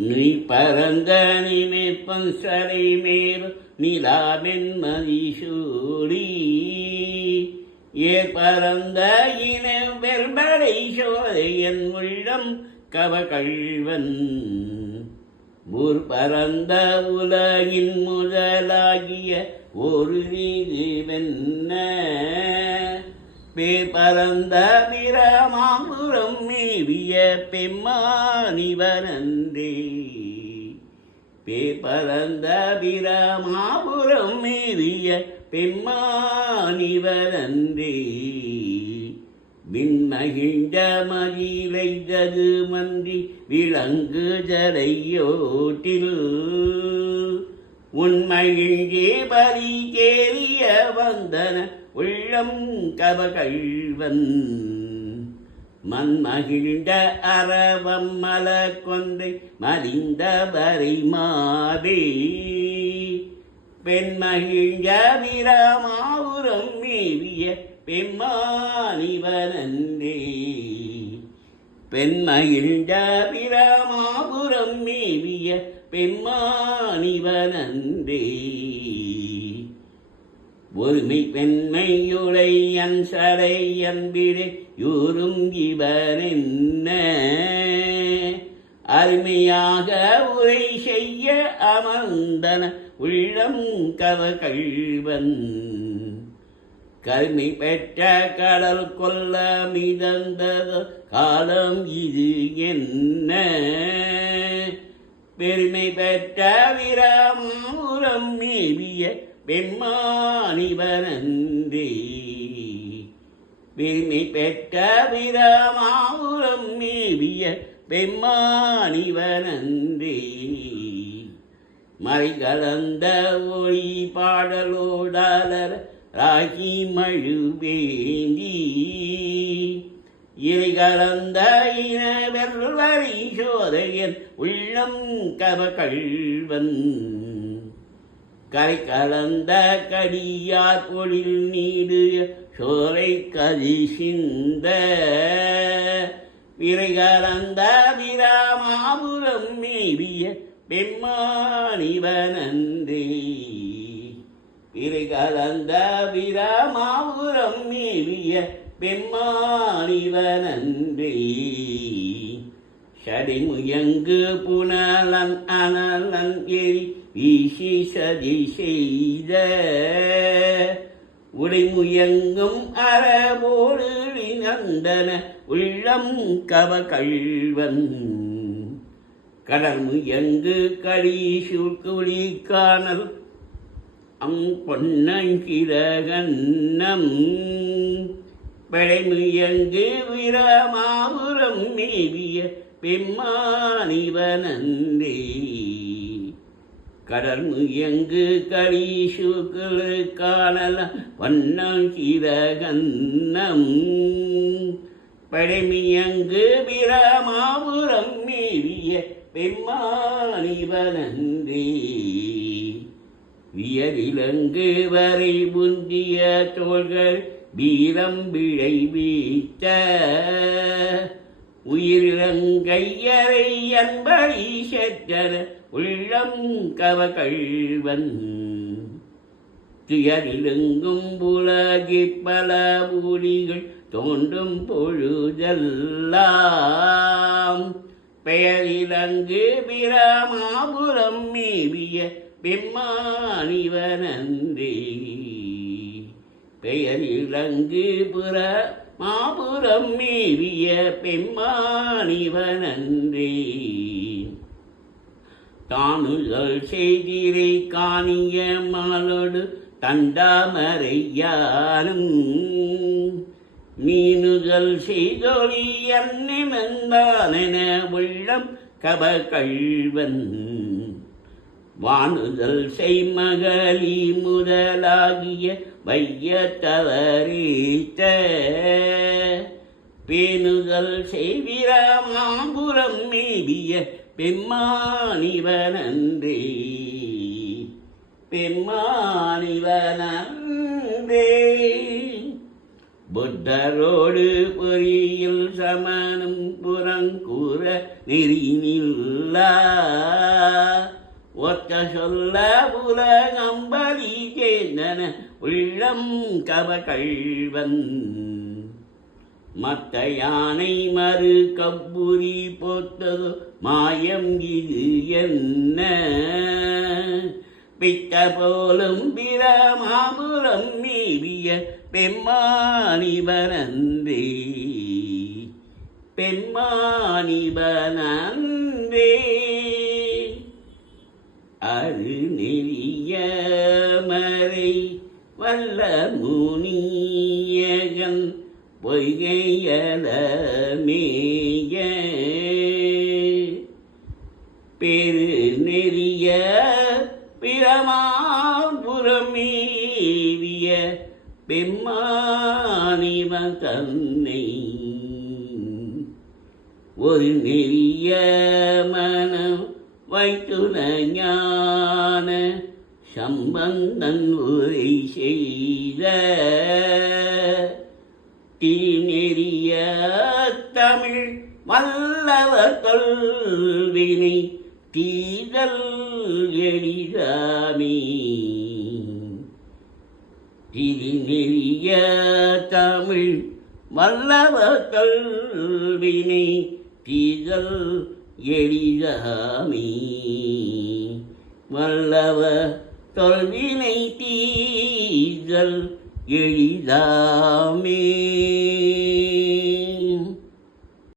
நீ பரந்த நினைப்பன் சரை மேல் நிலாவென்மதி சூடி ஏர் பரந்த இன வெrbடை சோதை என் உள்ளம் கவகழ்வன் ஊர் பரந்த உலகின் முதலாகிய ஒரு நீதி வென்ன பேர் பரந்த பிரமாபுரம் மேவிய பெம்மானிவனன்றே பேர் பரந்த பிரமாபுரம் மேவிய பெம்மானிவனன்றே விண்மகிழ்ந்த மகிழைந்தது மன்றி விளங்கு ஜரையோட்டில் உண்மகிழ்ந்தே பரி கேறிய வந்தன உள்ளம் கவகழ்வன் மண்மகிழ்ந்த அரவம் மல கொன்றை மலிந்த பரை மாதே பெண்மகிழ்ந்த வீரமாபுரம் மேவிய பெம்மானிவனன்றே பெண்மகிழ்ந்த வீரமாபுரம் மேவிய பெம்மானிவனன்றே ஒருமை பெண்மையுடை அன் சடை அன்பிடை யூரும் இவரென்ன அருமையாக உரை செய்ய அமர்ந்தன உள்ளம் கவகழ்வன் கருமை பெற்ற கடல் கொல்ல மிதந்தது காலம் இது என்ன பெருமை பெற்ற வீரமாபுரம் மேவிய பெம்மானிவனன்றே பெருமை பெற்ற வீரமாபுரம் மேவிய பெம்மானிவனன்றே மறை கலந்த ஒளி பாடலோடாளர் ராகி மழுவேந்தி இறை கலந்த இன வெல்வரை சோதையன் உள்ளம் கவகழ்வன் கரை கலந்த கடியார் பொழில் நீடு சோலை கதி சிந்த விரை கலந்த வீரமாபுரம் மேவிய பெம்மானிவனன்றே விரை கலந்த வீரமாபுரம் மேவிய பெம்மானிவனன்றே சடைமுயங்கு புனலன் அனலன் எரி வீசி சதி செய்த உடைமுயங்கும் அறவோடு நந்தன உள்ளம் கவகழ்வன் கடல் முயங்கு கடிசூழ்குழி காணல் பொன்னங்கிரகன்னம் படைமுயங்கு வீரமாபுரம் மேவிய பெம்மானிவனன்றே கடல் முயங்கு கடிசூழ்குழி காணல் பொன்னங்கிரகன்னம் படைமுயங்கு வீரமாபுரம் மேவிய பெம்மானிவனன்றே வியரிலங்கு வரை புந்திய தோள்கள் வீரம் விழை வீத்த உயிரிழங்கையரை அன்பரை செற்றன உள்ளம் கவகழ்வன் துயரிலெங்கும் புலகி பல ஊழிகள் தோன்றும் பொழுதெல்லாம் பெயரிலங்கு பிரமாபுரம் மேவிய பெம்மானிவனன்றே பெயரிலங்கு பிரமாபுரம் மேவிய பெம்மானிவனன்றே தானுதல் செய்திரை காணிய மாலோடு தண்டாமரையானும் மீனுதல் செய்தொழி என்னிமந்தானென உள்ளம் கவகழ்வன் வானுதல் செய்மகளி முதலாகிய வையத்தவரீத்த பேணுதல் செய்விரமாபுரம் மேவிய பெம்மானிவனன்றே பெம்மானிவனன்றே புத்தரோடு பொறியில் சமனும் புறங்கூற நெறிநில்லா ஒத்த சொல்ல புலகம்பலி சேர்ந்தன உள்ளம் கவகள்வன் மத்த யானை மறு கப்புரி போத்ததோ மாயம் இது என்ன பித்த போலும் பிரமாபுரம் மீறிய பெம்மானிபனந்தே பெம்மானிபனந்தே அரு நெறிய மறை வல்ல முனியகன் பொய்கையல மேய பெரு நெறிய பிரமாபுரமேவிய பெம்மானிவன் தன்னை ஒரு நெறிய மனம் வைத்துன ஞான சம்பந்தன் உரை செய்த திருநெறிய தமிழ் வல்லவர் தொல்வினை தீதல் எளிதாமே திருநெறிய தமிழ் வல்லவர் தொல்வினை தீதல் எளிதாமே வல்லவர் தொல்வினை தீதல் எளிதாமே.